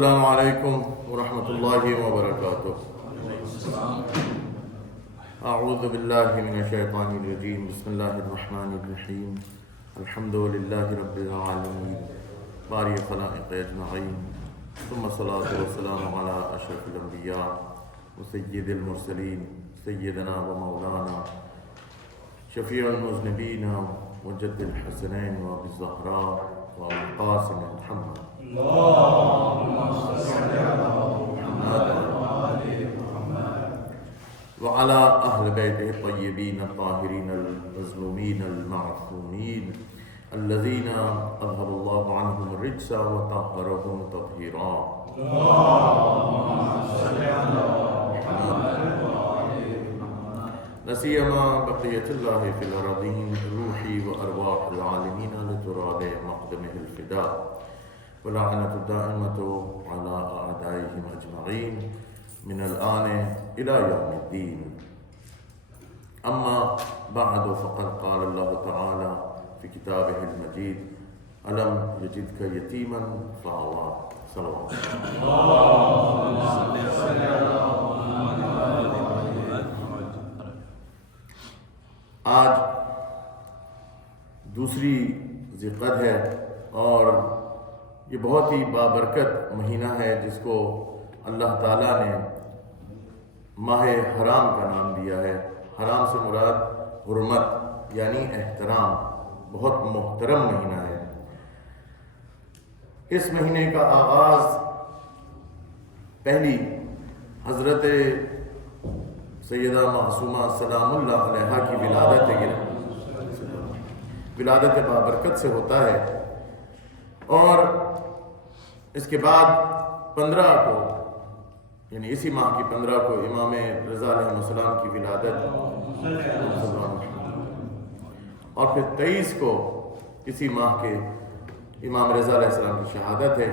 السلام علیکم ورحمۃ اللہ وبرکاتہ۔ اعوذ باللہ من الشیطان الرجیم، بسم اللہ الرحمن الرحیم، الحمد للہ رب العالمین باری خلائق اجمعین، ثم الصلاۃ والسلام علی اشرف الانبیاء وسید المرسلین سیدنا و مولانا شفیع المذنبین وجد الحسنین و الزہراء و القاسم محمد وعلى أهل بيته الطيبين الطاهرين المظلومين المعصومين الذين أذهب الله عنهم الرجس وطهرهم تطهيرا. لا سيما بقية الله في الأراضين روحي وأرواح العالمين لتراد مقدمه الفداء، واللعنة الدائمة على أعدائهم أجمعين من الآن إلى يوم الدين. أما بعد، فقد قال الله تعالى في كتابه المجيد: ألم يجدك يتيما فآوى. صلوات آج دوسری ذی القعدہ ہے اور یہ بہت ہی بابرکت مہینہ ہے جس کو اللہ تعالیٰ نے ماہ حرام کا نام دیا ہے۔ حرام سے مراد حرمت یعنی احترام، بہت محترم مہینہ ہے۔ اس مہینے کا آغاز پہلی حضرت سیدہ معصومہ سلام اللہ علیہا کی ولادت بابرکت سے ہوتا ہے، اور اس کے بعد 15 کو یعنی اسی ماہ کی 15 کو امام رضا علیہ السلام کی ولادت، اور پھر 23 کو اسی ماہ کے امام رضا علیہ السلام کی شہادت ہے۔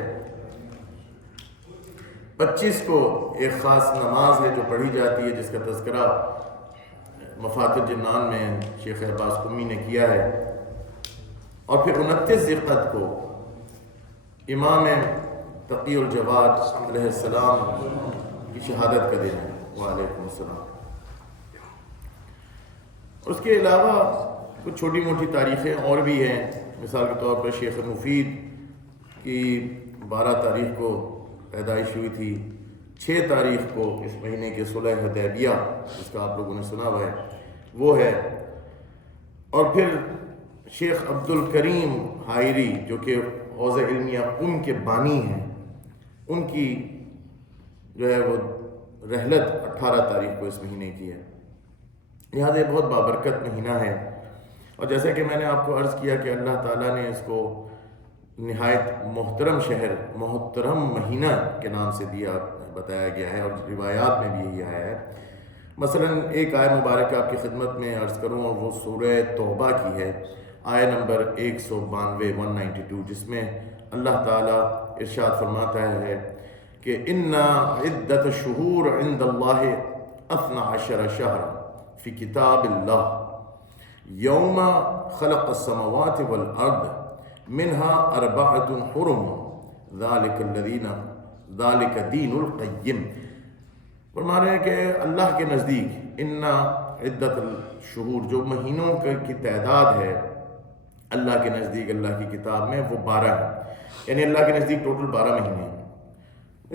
25 کو ایک خاص نماز ہے جو پڑھی جاتی ہے، جس کا تذکرہ مفاتح الجنان میں شیخ عباس قمی نے کیا ہے، اور پھر 29 ذی القعدہ کو امام تقی الجواد علیہ السلام کی شہادت کا دن ہے۔ وعلیکم السلام۔ اس کے علاوہ کچھ چھوٹی موٹی تاریخیں اور بھی ہیں۔ مثال کے طور پر شیخ مفید کی 12 تاریخ کو پیدائش ہوئی تھی، 6 تاریخ کو اس مہینے کے صلح حدیبیہ جس کا آپ لوگوں نے سنا ہوا ہے وہ ہے، اور پھر شیخ عبد الکریم حائری جو کہ حوزہ علمیہ قم کے بانی ہیں، ان کی جو ہے وہ رحلت 18 تاریخ کو اس مہینے کی ہے۔ لہٰذا یہ بہت بابرکت مہینہ ہے، اور جیسا کہ میں نے آپ کو عرض کیا کہ اللہ تعالیٰ نے اس کو نہایت محترم شہر، محترم مہینہ کے نام سے بتایا گیا ہے، اور روایات میں بھی یہی آیا ہے۔ مثلا ایک آیہ مبارکہ آپ کی خدمت میں عرض کروں، اور وہ سورہ توبہ کی ہے، آیہ نمبر 192 جس میں اللہ تعالیٰ ارشاد فرماتا ہے کہ اِنَّ عِدَّةَ الشُّهُورِ عِنْدَ اللَّهِ 12 شَهْرًا فِي كِتَابِ اللَّهِ يَوْمَ خَلَقَ السَّمَاوَاتِ وَالْأَرْضَ مِنْهَا 4 حُرُمٌ ذَلِكَ دِينُ الْقَيِّمِ۔ فرما رہے ہیں کہ اللہ کے نزدیک اِنَّ عِدَّةَ الشُّهُور، جو مہینوں کی تعداد ہے اللہ کے نزدیک، اللہ کی کتاب میں، وہ 12 ہے، یعنی اللہ کے نزدیک ٹوٹل 12 مہینے ہیں۔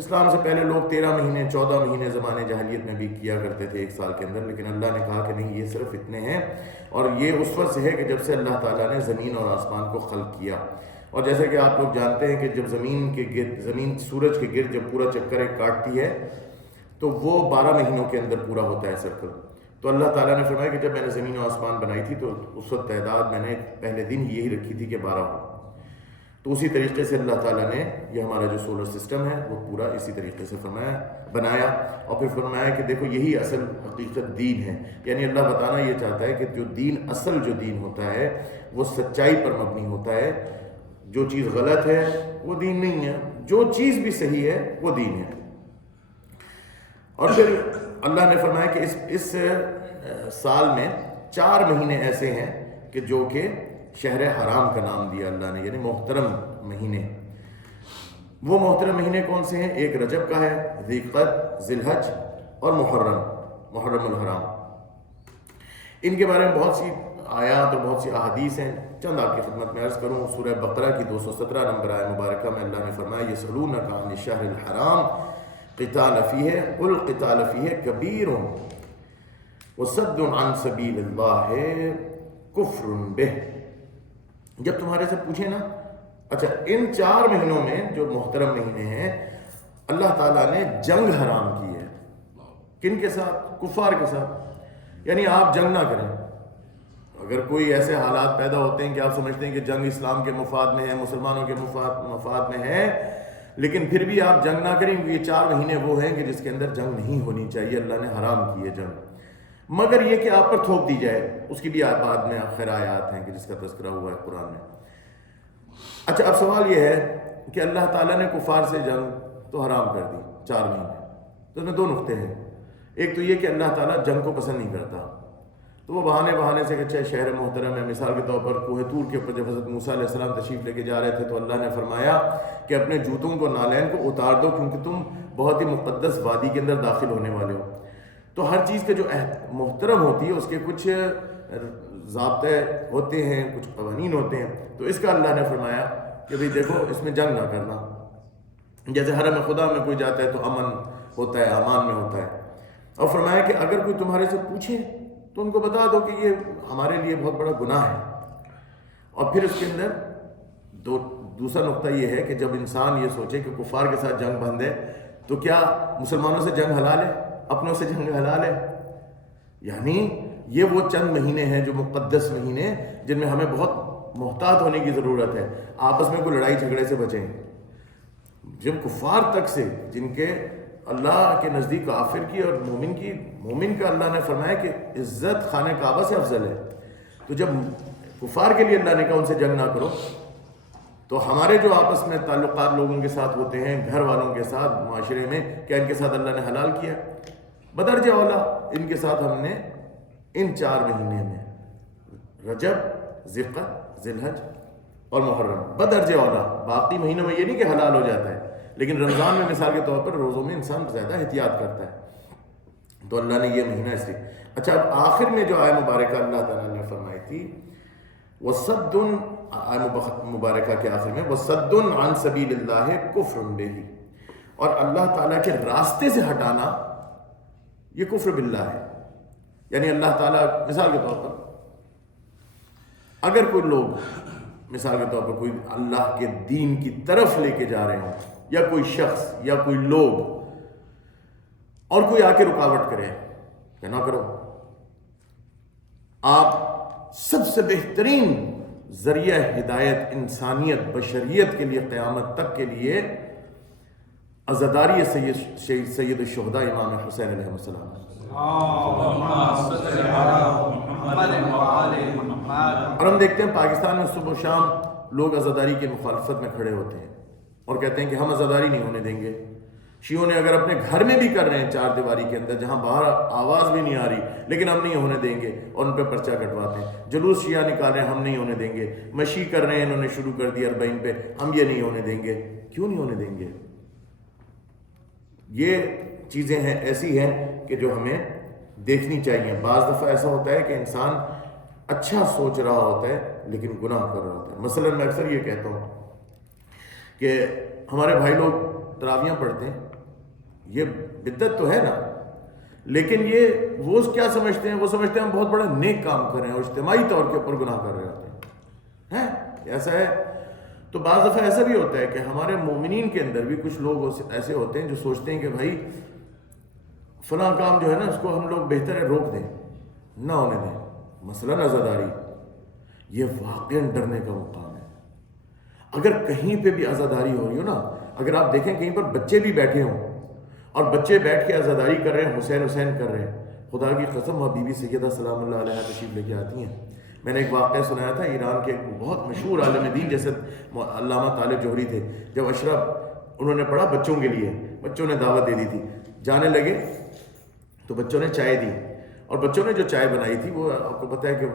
اسلام سے پہلے لوگ 13 مہینے 14 مہینے زمانے جاہلیت میں بھی کیا کرتے تھے ایک سال کے اندر، لیکن اللہ نے کہا کہ نہیں، یہ صرف اتنے ہیں، اور یہ اس وقت سے ہے کہ جب سے اللہ تعالیٰ نے زمین اور آسمان کو خلق کیا۔ اور جیسے کہ آپ لوگ جانتے ہیں کہ جب زمین سورج کے گرد جب پورا چکر ایک کاٹتی ہے تو وہ 12 مہینوں کے اندر پورا ہوتا ہے سرکل۔ تو اللہ تعالیٰ نے فرمایا کہ جب میں نے زمین و آسمان بنائی تھی تو اس وقت تعداد میں نے پہلے دن یہی رکھی تھی کہ 12 ہو۔ تو اسی طریقے سے اللہ تعالیٰ نے یہ ہمارا جو سولر سسٹم ہے وہ پورا اسی طریقے سے بنایا، اور پھر فرمایا کہ دیکھو یہی اصل حقیقت دین ہے، یعنی اللہ بتانا یہ چاہتا ہے کہ جو دین، اصل جو دین ہوتا ہے وہ سچائی پر مبنی ہوتا ہے۔ جو چیز غلط ہے وہ دین نہیں ہے، جو چیز بھی صحیح ہے وہ دین ہے۔ اور پھر اللہ نے فرمایا کہ اس سال میں 4 مہینے ایسے ہیں کہ جو کہ شہر حرام کا نام دیا اللہ نے، یعنی محترم مہینے۔ وہ محترم مہینے کون سے ہیں؟ ایک رجب کا ہے، ذی القعدہ، ذی الحج اور محرم الحرام۔ ان کے بارے میں بہت سی آیات اور بہت سی احادیث ہیں، چند آپ کی خدمت میں عرض کروں۔ سورہ بقرہ کی 217 نمبر آیت مبارکہ میں اللہ نے فرمایا یسألونک عن الشہر الحرام قتال فیہ قل قتال فیہ کبیر وصد عن سبیل اللہ کفر بہ۔ جب تمہارے سے پوچھیں نا، اچھا ان 4 مہینوں میں جو محترم مہینے ہیں اللہ تعالیٰ نے جنگ حرام کی ہے۔ کن کے ساتھ؟ کفار کے ساتھ، یعنی آپ جنگ نہ کریں۔ اگر کوئی ایسے حالات پیدا ہوتے ہیں کہ آپ سمجھتے ہیں کہ جنگ اسلام کے مفاد میں ہے، مسلمانوں کے مفاد میں ہے، لیکن پھر بھی آپ جنگ نہ کریں، کیونکہ یہ 4 مہینے وہ ہیں کہ جس کے اندر جنگ نہیں ہونی چاہیے، اللہ نے حرام کی ہے جنگ، مگر یہ کہ آپ پر تھوپ دی جائے، اس کی بھی بعد میں آخر آیات ہیں کہ جس کا تذکرہ ہوا ہے قرآن میں۔ اچھا اب سوال یہ ہے کہ اللہ تعالیٰ نے کفار سے جنگ تو حرام کر دی 4 مہینے، تو اس میں 2 نقطے ہیں۔ ایک تو یہ کہ اللہ تعالیٰ جنگ کو پسند نہیں کرتا، تو وہ بہانے سے کہ اچھا شہر محترم ہے، مثال کے طور پر کوہ طور کے اوپر جب حضرت موسیٰ علیہ السلام تشریف لے کے جا رہے تھے تو اللہ نے فرمایا کہ اپنے جوتوں کو، نالین کو اتار دو، کیونکہ تم بہت ہی مقدس وادی کے اندر داخل ہونے والے ہو۔ تو ہر چیز کے جو محترم ہوتی ہے اس کے کچھ ضابطے ہوتے ہیں، کچھ قوانین ہوتے ہیں، تو اس کا اللہ نے فرمایا کہ بھئی دیکھو اس میں جنگ نہ کرنا۔ جیسے حرم خدا میں کوئی جاتا ہے تو امن ہوتا ہے، امان میں ہوتا ہے، اور فرمایا کہ اگر کوئی تمہارے سے پوچھے تو ان کو بتا دو کہ یہ ہمارے لیے بہت بڑا گناہ ہے۔ اور پھر اس کے اندر دوسرا نقطہ یہ ہے کہ جب انسان یہ سوچے کہ کفار کے ساتھ جنگ بند ہے تو کیا مسلمانوں سے جنگ حلال ہے؟ اپنوں سے جنگ حلال ہے؟ یعنی یہ وہ چند مہینے ہیں جو مقدس مہینے جن میں ہمیں بہت محتاط ہونے کی ضرورت ہے، آپس میں کوئی لڑائی جھگڑے سے بچیں۔ جب کفار تک سے جن کے اللہ کے نزدیک کافر کی اور مومن کا اللہ نے فرمایا کہ عزت خانہ کعبہ سے افضل ہے، تو جب کفار کے لیے اللہ نے کہا ان سے جنگ نہ کرو، تو ہمارے جو آپس میں تعلقات لوگوں کے ساتھ ہوتے ہیں، گھر والوں کے ساتھ، معاشرے میں، کیا ان کے ساتھ اللہ نے حلال کیا؟ بدرجہ اولا ان کے ساتھ ہم نے ان 4 مہینے میں رجب، ذی القعدہ، ذی الحج اور محرم بدرجہ اولا، باقی مہینوں میں یہ نہیں کہ حلال ہو جاتا ہے، لیکن رمضان میں مثال کے طور پر روزوں میں انسان زیادہ احتیاط کرتا ہے، تو اللہ نے یہ مہینہ اس لیے۔ اچھا اب آخر میں جو آیہ مبارکہ اللہ تعالیٰ نے فرمائی تھی وَصَدٌّ، آیہ مبارکہ کے آخر میں وَصَدٌّ عَن سَبِيلِ اللَّهِ كُفْرٌ بِهِ، اور اللہ تعالیٰ کے راستے سے ہٹانا یہ کفر باللہ ہے۔ یعنی اللہ تعالیٰ مثال کے طور پر اگر کوئی لوگ مثال کے طور پر کوئی اللہ کے دین کی طرف لے کے جا رہے ہوں، یا کوئی شخص یا کوئی لوگ، اور کوئی آ کے رکاوٹ کرے کہ نہ کرو، آپ سب سے بہترین ذریعہ ہدایت انسانیت بشریت کے لیے قیامت تک کے لیے عزاداری سید الشہداء امام حسین علیہ السلام۔ اور ہم دیکھتے ہیں پاکستان میں صبح و شام لوگ عزاداری کی مخالفت میں کھڑے ہوتے ہیں اور کہتے ہیں کہ ہم عزاداری نہیں ہونے دیں گے۔ شیعوں نے اگر اپنے گھر میں بھی کر رہے ہیں 4 دیواری کے اندر جہاں باہر آواز بھی نہیں آ رہی، لیکن ہم نہیں ہونے دیں گے، اور ان پہ پرچہ کٹواتے ہیں۔ جلوس شیعہ نکال رہے ہیں، ہم نہیں ہونے دیں گے۔ مشی کر رہے ہیں، انہوں نے شروع کر دی 40 پہ، ہم یہ نہیں ہونے دیں گے۔ کیوں نہیں ہونے دیں گے؟ یہ چیزیں ہیں ایسی ہیں کہ جو ہمیں دیکھنی چاہیے۔ بعض دفعہ ایسا ہوتا ہے کہ انسان اچھا سوچ رہا ہوتا ہے لیکن گناہ کر رہا ہوتا ہے۔ مثلا میں اکثر یہ کہتا ہوں کہ ہمارے بھائی لوگ تراویحاں پڑھتے ہیں، یہ بدعت تو ہے نا، لیکن یہ وہ کیا سمجھتے ہیں؟ وہ سمجھتے ہیں ہم بہت بڑا نیک کام کر رہے ہیں اور اجتماعی طور کے اوپر گناہ کر رہے ہوتے ہیں۔ ایسا ہے۔ تو بعض دفعہ ایسا بھی ہوتا ہے کہ ہمارے مومنین کے اندر بھی کچھ لوگ ایسے ہوتے ہیں جو سوچتے ہیں کہ بھائی فلاں کام جو ہے نا اس کو ہم لوگ بہتر ہے روک دیں، نہ ہونے دیں۔ مثلاً عزاداری، یہ واقعاً ڈرنے کا مقام ہے۔ اگر کہیں پہ بھی عزاداری ہو رہی ہو نا، اگر آپ دیکھیں کہیں پر بچے بھی بیٹھے ہوں اور بچے بیٹھ کے عزاداری کر رہے ہیں، حسین حسین کر رہے ہیں، خدا کی قسم وہ بی بی سیدہ سلام اللہ علیہ تشریف لے کے آتی ہیں۔ میں نے ایک واقعہ سنایا تھا، ایران کے ایک بہت مشہور عالم دین جیسے علامہ طالب جوہری تھے، جب اشرف انہوں نے پڑھا بچوں کے لیے، بچوں نے دعوت دے دی تھی، جانے لگے تو بچوں نے چائے دی، اور بچوں نے جو چائے بنائی تھی وہ آپ کو پتہ ہے کہ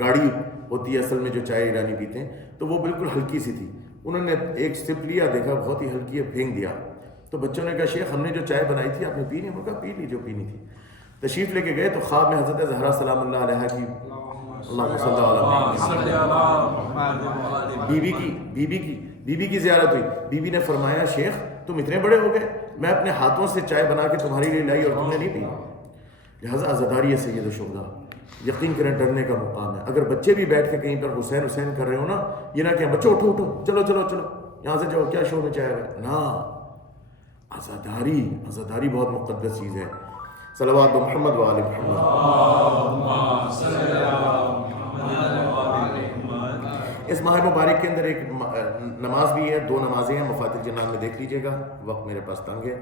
گاڑی ہوتی ہے اصل میں جو چائے ایرانی پیتے ہیں، تو وہ بالکل ہلکی سی تھی۔ انہوں نے ایک سپ لیا، دیکھا بہت ہی ہلکی ہے، پھینک دیا. تو بچوں نے کہا شیخ ہم نے جو چائے بنائی تھی آپ نے پی نہیں؟ انہوں نے کہا پی لی جو پینی تھی. تشریف لے کے گئے تو خواب میں حضرت زہرا سلام اللہ علیہ کی اللہم صلی علی بیوی کی زیارت ہوئی. بیوی نے فرمایا شیخ تم اتنے بڑے ہو گئے، میں اپنے ہاتھوں سے چائے بنا کے تمہارے لیے لائی اور تم نے نہیں پی. لہٰذا عزاداری ہے سید الشہداء، یقین کریں ڈرنے کا مقام ہے. اگر بچے بھی بیٹھ کے کہیں پر حسین حسین کر رہے ہو نا، یہ نہ کہ بچوں اٹھو اٹھو چلو چلو چلو یہاں سے جاؤ، کیا شور میں چائے ہے نا. عزاداری بہت مقدس چیز ہے. صلوات محمد و آل محمد. اس ماہ مبارک کے اندر ایک نماز بھی ہے، 2 نمازیں ہیں، مفاتیح الجنان میں دیکھ لیجئے گا، وقت میرے پاس تنگ ہے.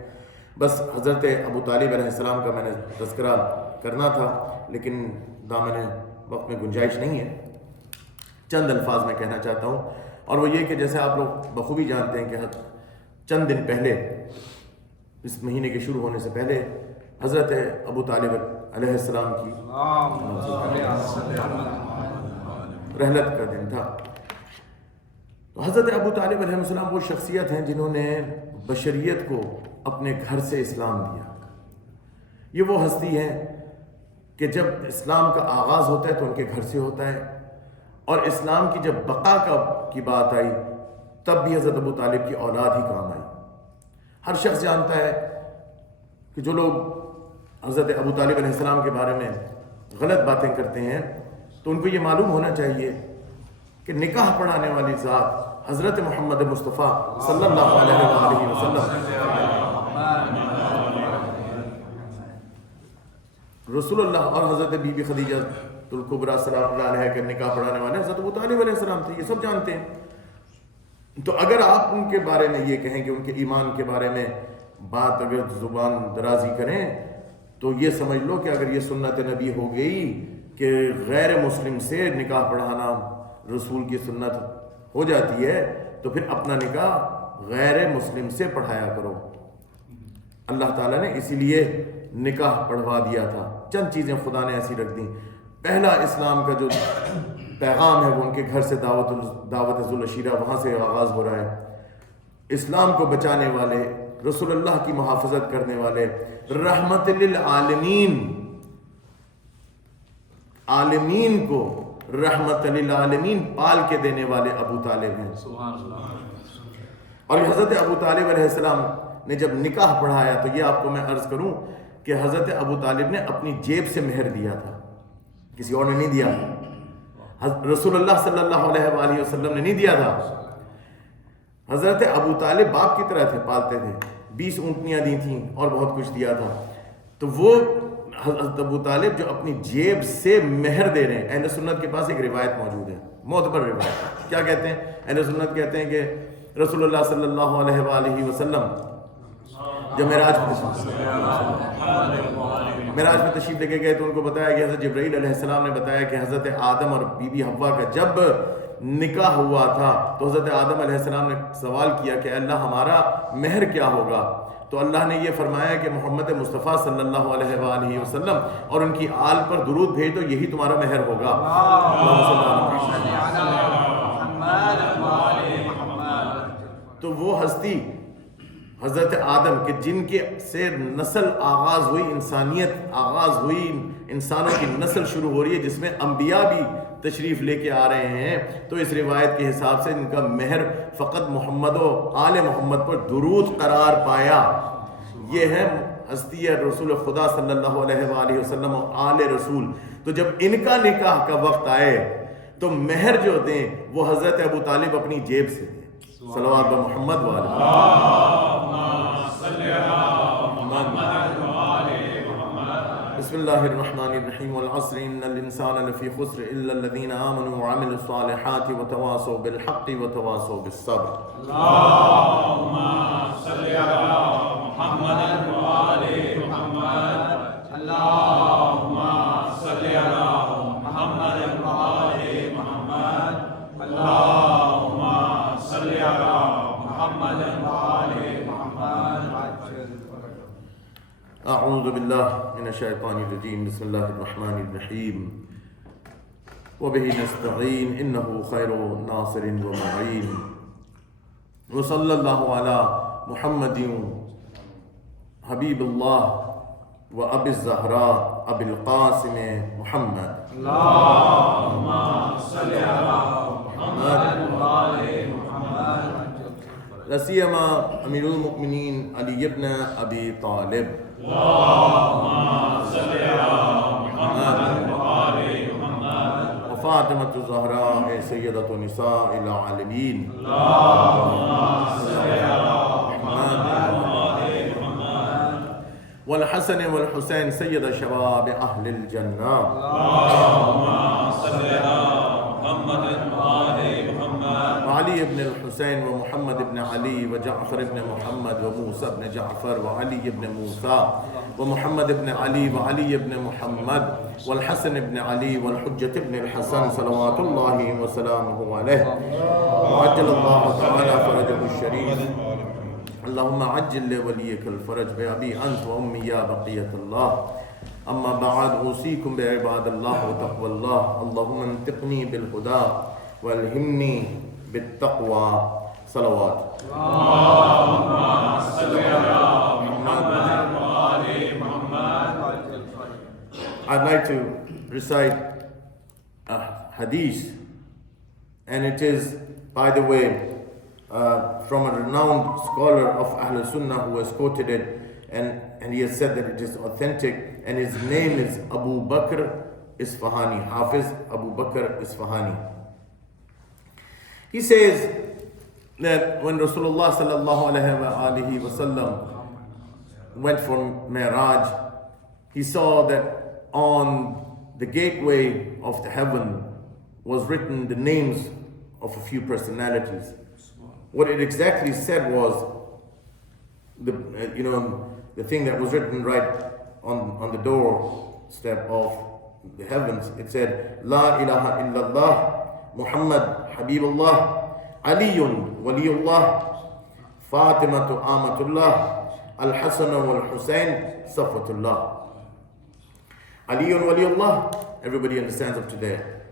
بس حضرت ابو طالب علیہ السلام کا میں نے تذکرہ کرنا تھا لیکن دامن وقت میں گنجائش نہیں ہے. چند الفاظ میں کہنا چاہتا ہوں، اور وہ یہ کہ جیسے آپ لوگ بخوبی جانتے ہیں کہ چند دن پہلے، اس مہینے کے شروع ہونے سے پہلے، حضرت ابو طالب علیہ السلام کی رحلت کا دن تھا. تو حضرت ابو طالب علیہ السلام وہ شخصیت ہیں جنہوں نے بشریت کو اپنے گھر سے اسلام دیا. یہ وہ ہستی ہیں کہ جب اسلام کا آغاز ہوتا ہے تو ان کے گھر سے ہوتا ہے، اور اسلام کی جب بقا کی بات آئی تب بھی حضرت ابو طالب کی اولاد ہی کام آئی. ہر شخص جانتا ہے کہ جو لوگ حضرت ابو طالب علیہ السلام کے بارے میں غلط باتیں کرتے ہیں تو ان کو یہ معلوم ہونا چاہیے کہ نکاح پڑھانے والی ذات حضرت محمد مصطفیٰ صلی اللہ علیہ وآلہ وسلم رسول اللہ، اور حضرت بی بی خدیجہ الکبریٰ سلام اللہ علیہ کے نکاح پڑھانے والے حضرت ابو طالب علیہ السلام تھے. یہ سب جانتے ہیں. تو اگر آپ ان کے بارے میں یہ کہیں کہ ان کے ایمان کے بارے میں بات اگر زبان درازی کریں تو یہ سمجھ لو کہ اگر یہ سنت نبی ہو گئی کہ غیر مسلم سے نکاح پڑھانا رسول کی سنت ہو جاتی ہے تو پھر اپنا نکاح غیر مسلم سے پڑھایا کرو. اللہ تعالیٰ نے اسی لیے نکاح پڑھوا دیا تھا. چند چیزیں خدا نے ایسی رکھ دیں. پہلا، اسلام کا جو پیغام ہے وہ ان کے گھر سے دعوت ذوالعشیرہ، وہاں سے آغاز ہو رہا ہے. اسلام کو بچانے والے، رسول اللہ کی محافظت کرنے والے، رحمت للعالمین، عالمین کو رحمت للعالمین پال کے دینے والے ابو طالب ہیں. سبحان اللہ. اور حضرت ابو طالب علیہ السلام نے جب نکاح پڑھایا تو یہ آپ کو میں عرض کروں کہ حضرت ابو طالب نے اپنی جیب سے مہر دیا تھا، کسی اور نے نہیں دیا. رسول اللہ صلی اللہ علیہ وآلہ وسلم نے نہیں دیا تھا. حضرت ابو طالب باپ کی طرح تھے، پالتے تھے. 20 اونٹنیاں دی تھیں اور بہت کچھ دیا تھا. تو وہ حضرت ابو طالب جو اپنی جیب سے مہر دے رہے ہیں. اہل سنت کے پاس ایک روایت موجود ہے، معتبر روایت. کیا کہتے ہیں اہل سنت؟ کہتے ہیں کہ رسول اللہ صلی اللہ علیہ وآلہ وسلم جب معراج میں تشریف لے کے گئے تو ان کو بتایا کہ حضرت جبرائیل علیہ السلام نے بتایا کہ حضرت آدم اور بی بی حوا کا جب نکاح ہوا تھا تو حضرت آدم علیہ السلام نے سوال کیا کہ اللہ ہمارا مہر کیا ہوگا؟ تو اللہ نے یہ فرمایا کہ محمد مصطفیٰ صلی اللہ علیہ وآلہ وسلم اور ان کی آل پر درود بھیج دو، یہی تمہارا مہر ہوگا. تو وہ ہستی حضرت آدم کہ جن کے سے نسل آغاز ہوئی، انسانیت آغاز ہوئی، انسانوں کی نسل شروع ہو رہی ہے جس میں انبیاء بھی تشریف لے کے آ رہے ہیں. تو اس روایت کے حساب سے ان کا مہر فقط محمد و آل محمد پر درود قرار پایا. یہ ہے ہستی ہے رسول خدا صلی اللہ علیہ وآلہ وسلم و آل رسول. تو جب ان کا نکاح کا وقت آئے تو مہر جو دیں وہ حضرت ابو طالب اپنی جیب سے دیں. صلوات محمد بسم اللہ الرحمن الرحیم. والعصر ان الانسان لفی خسر الا الذین آمنوا وعملوا الصالحات وتواصوا بالحق وتواصوا بالصبر. اللهم صل علی محمد وآل محمد. اللهم صل علی محمد وآل محمد. اللهم صل علی محمد وآل محمد. اعوذ باللہ من الشیطان الرجیم. بسم اللہ الرحمن الرحیم. وبہ نستعین انہ خیر ناصر ومعین. وصلى الله على محمد حبيب الله وأبي الزهراء أبي القاسم محمد. اللهم صل على محمد وآل محمد. لا سيما أمير المؤمنين علي بن أبي طالب. اللهم صل على محمد وآل محمد. وفاطمة الزهراء سيدة نساء العالمين. اللهم صل على محمد وآل محمد. والحسن والحسين سيد شباب أهل الجنة. اللهم صل على محمد وآل محمد. وعلي بن الحسين ومحمد بن علي وجعفر بن محمد وموسى بن جعفر وعلي بن موسى ومحمد بن علي وعلي بن محمد والحسن بن علي والحجة بن الحسن صلوات الله وسلامه عليه. وعجل الله تعالى فرجه الشريف. اللهم عجل لوليك الفرج بأبي أنت وأمي يا بقية الله. أما بعد أوصيكم بعباد الله وتقوى الله. اللهم انطقني بالهدى والهمني بالتقوى. صلوات. اللهم صل على محمد وآل محمد. I'd like to recite a hadith, and it is, by the way, from a renowned scholar of Ahl Sunnah who has quoted it, and he has said that it is authentic, and his name is Abu Bakr Isfahani, Hafiz Abu Bakr Isfahani. He says that when Rasulullah sallallahu alaihi wasallam went for Mi'raj, he saw that on the gateway of the heaven was written the names of a few personalities. What it exactly said was the thing that was written right on the doorstep of the heavens. It said, La ilaha illallah Muhammad Habibullah Aliyun Waliyullah Fatimatu Amatullah Al-Hasan wal-Hussain Safatullah. Aliyun Waliyullah, everybody understands up to there.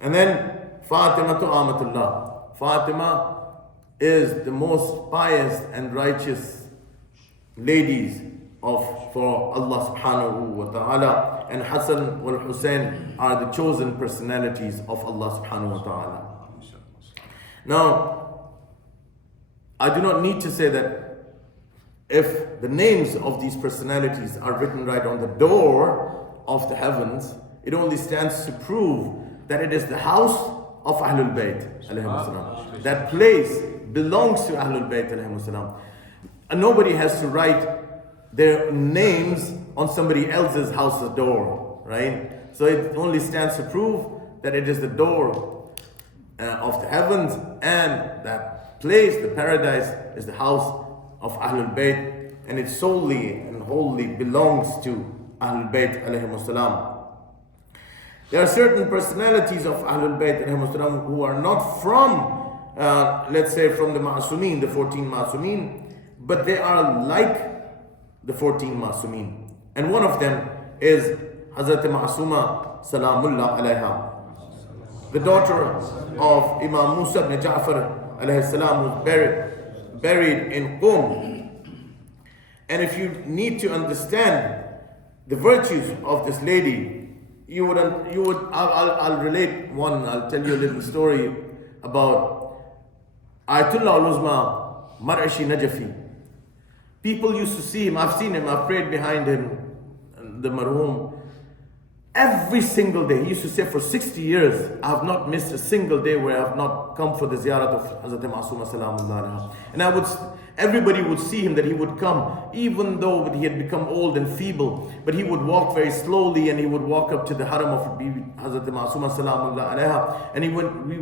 And then Fatimatu Amatullah. Fatima is the most pious and righteous ladies for Allah subhanahu wa ta'ala, and Hassan wal Hussain are the chosen personalities of Allah subhanahu wa ta'ala. Now, I do not need to say that if the names of these personalities are written right on the door of the heavens, it only stands to prove that it is the house of Ahlul Bayt alayhimus salam. That place belongs to Ahlul Bayt alayhimus salam. And nobody has to write their names on somebody else's house's door, right? So it only stands to prove that it is the door of the heavens, and that place, the paradise, is the house of Ahlul Bayt, and it solely and wholly belongs to Ahlul Bayt alayhimus salam. There are certain personalities of Ahlul Bayt alayhimus salam who are not from, let's say, from the Ma'asumeen, the 14 Ma'asumeen, but they are like the 14 Ma'asumeen. And one of them is Hazrat Ma'asuma Salamullah alayha, the daughter of Imam Musa ibn Ja'far alayhi salam, who's buried in Qum. And if you need to understand the virtues of this lady, I'll relate one, I'll tell you a little story about Ayatullah al-Uzma Mar'ashi Najafi. People used to see him, I've seen him, I've prayed behind him, the marhum, every single day. He used to say, for 60 years, I have not missed a single day where I have not come for the ziyarat of Hazrat Ma'asuma Salamullah. And everybody would see him, that he would come, even though he had become old and feeble, but he would walk very slowly, and he would walk up to the haram of Hazrat Ma'asuma Salamullah. And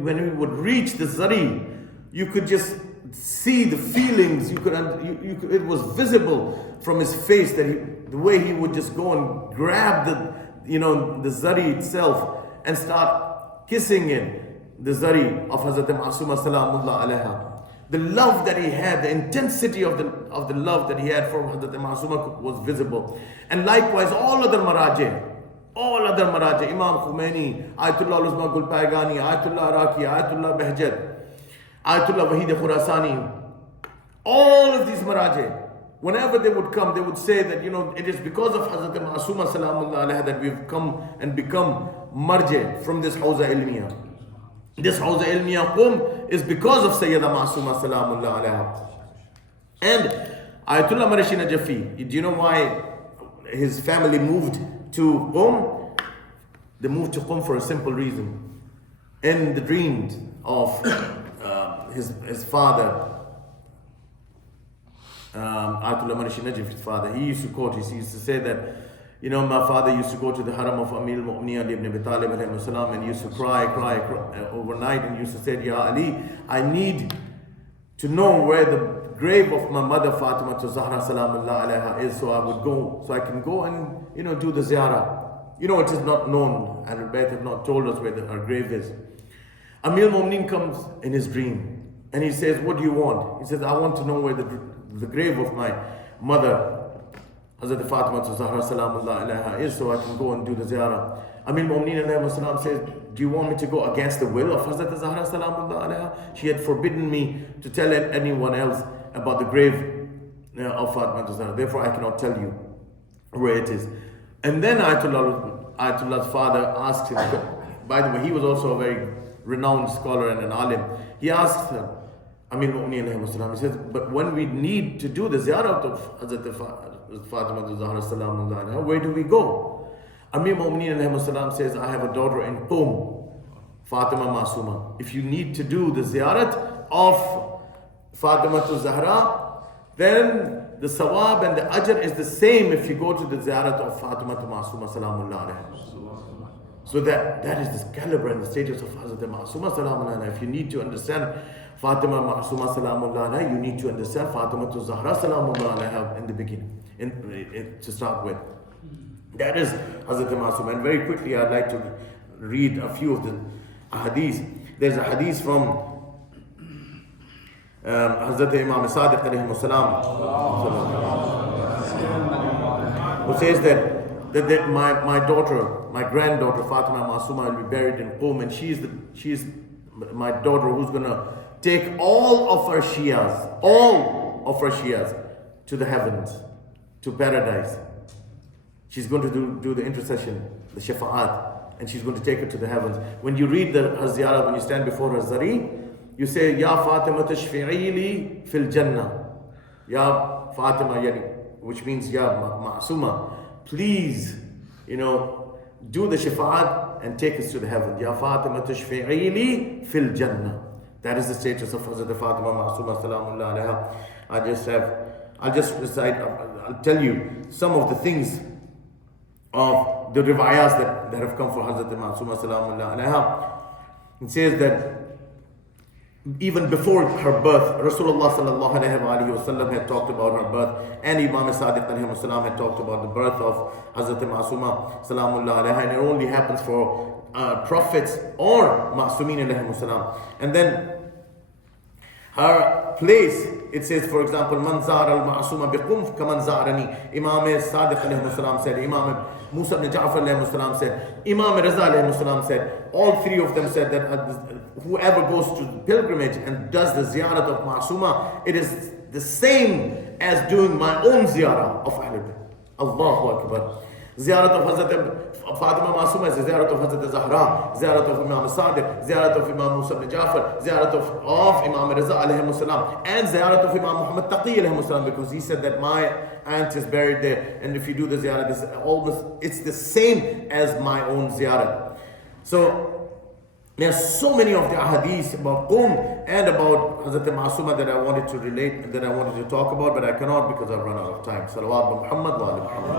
when he would reach the zari, you could just see the feelings. It was visible from his face that the way he would just go and grab the zari itself and start kissing it, the zari of Hazrat Ma'asuma Salamullah alayha. The love that he had, the intensity of the love that he had for Hazrat Ma'asuma was visible. And likewise, all other maraji, Imam Khomeini, Ayatullah Uzma Gul Paigani, Ayatullah Iraqi, Ayatullah Behjat, Ayatullah Wahid Khurasani, All of these Maraji, whenever they would come, they would say that, it is because of Hazrat Ma'asuma Salamullah Alaiha that we've come and become marje from this Hawza Ilmiya. This Hawza Ilmiya Qum is because of Sayyida Ma'asuma Salamullah Alaiha. And Ayatollah Marishi Najafi, do you know why his family moved to Qum? They moved to Qum for a simple reason. In the dreams of his father, Ayatollah Marishi Najafi's father, he used to quote, he used to say that, my father used to go to the haram of Amir al-Mu'mineen Ali ibn Abi Talib alayhi salam, and used to cry overnight, and used to say, Ya Ali, I need to know where the grave of my mother Fatima Zahra Salamullah Alaiha is, so I can go and do the ziyarah. It is not known, and Al-Bayt have not told us where her grave is. Amir al-Mu'mineen comes in his dream, and he says, what do you want? He says, I want to know where the grave of my mother Hazrat Fatima Zahra Salamullah Alaiha is, so I can go and do the ziyarah. Amir al-Mu'mineen alayhi salam says, do you want me to go against the will of Hazrat Zahra Salamullah Alaiha? She had forbidden me to tell anyone else about the grave of Fatima Zahra. Therefore, I cannot tell you where it is. And then Ayatullah's father asked him, by the way, he was also a very renowned scholar and an alim. He asked him, Amir al-Mu'mineen alayhi salam, he says, but when we need to do the ziyarah of Hazrat Fatima Zahra Salamullah Alaiha, where do we go? Amir al-Mu'mineen alayhi salam says, I have a daughter in Qum, Fatima Masuma. If you need to do the ziyarat of Fatima Zahra, then the sawab and the ajr is the same if you go to the ziyarat of Fatima Masuma Salamullah Alaiha. So that is the caliber and the status of Hazrat Masuma Salamullah Alaiha. If you need to understand Fatima Masuma Salamullah Alaiha, you need to understand Fatima Zahra Salamullah Alaiha in the beginning, to start with. That is Hazrat Masuma. And very quickly I'd like to read a few of the hadiths. There's a hadith from Hazrat Imam Sadiq alayhi salam, who says that my daughter, my granddaughter Fatima Masuma will be buried in Qum, and she's my daughter who's gonna take all of her Shias to the heavens, to paradise. She's going to do the intercession, the shafa'at, and she's going to take her to the heavens. When you read the ziyarah, when you stand before her zari, you say, Ya Fatima tashfi'ili fil Jannah. Ya Fatima, which means Ya Ma'asuma, please, do the shafa'at and take us to the heaven. Ya Fatima tashfi'ili fil Jannah. That is the status of Hazrat Fatima Ma'asuma Salamullah Alaiha. I'll just recite, I'll tell you some of the things of the riwayas that have come for Hazrat Ma'asuma Salamullah Alaiha. It says that even before her birth, Rasulullah sallallahu alaihi wasallam had talked about her birth, and Imam Sadiq alayhi salam had talked about the birth of Hazrat Ma'asuma Salamullah Alaiha, and it only happens for prophets or Ma'asumin alayhi salam. And then her place, it says, for example, Man zara al-ma'asuma biqum kaman zarani. Imam Sadiq alayhi salam said, Imam Musa ibn Ja'far alayhi salam said, Imam Raza alayhi salam said, all three of them said that whoever goes to the pilgrimage and does the ziyarat of Ma'asuma, it is the same as doing my own ziyarah of Ahlul Bayt. Allahu Akbar. Ziyarat of Hazrat Fatima Masuma is the ziyarat of Hazrat Zahra, ziyarat of Imam Sadiq, ziyarat of Imam Musa ibn Ja'far, ziyarat of Imam Raza alayhi salam, and ziyarat of Imam Muhammad Taqi alayhi salam, because he said that my aunt is buried there, and if you do the ziyarat, it's the same as my own ziyarat. So there are so many of the ahadith about Qum and about Hazrat Ma'asuma that I wanted to relate, that I wanted to talk about, but I cannot because I've run out of time. Salawat Muhammad wa ala Muhammad.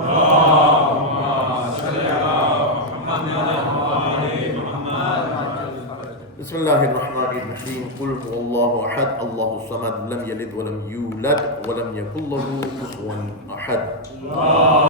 Bismillahir Rahmanir Rahim. Qul huwallahu ahad, Allahu samad, lam yalid wa lam yulad wa lam yakul lahu kufuwan ahad.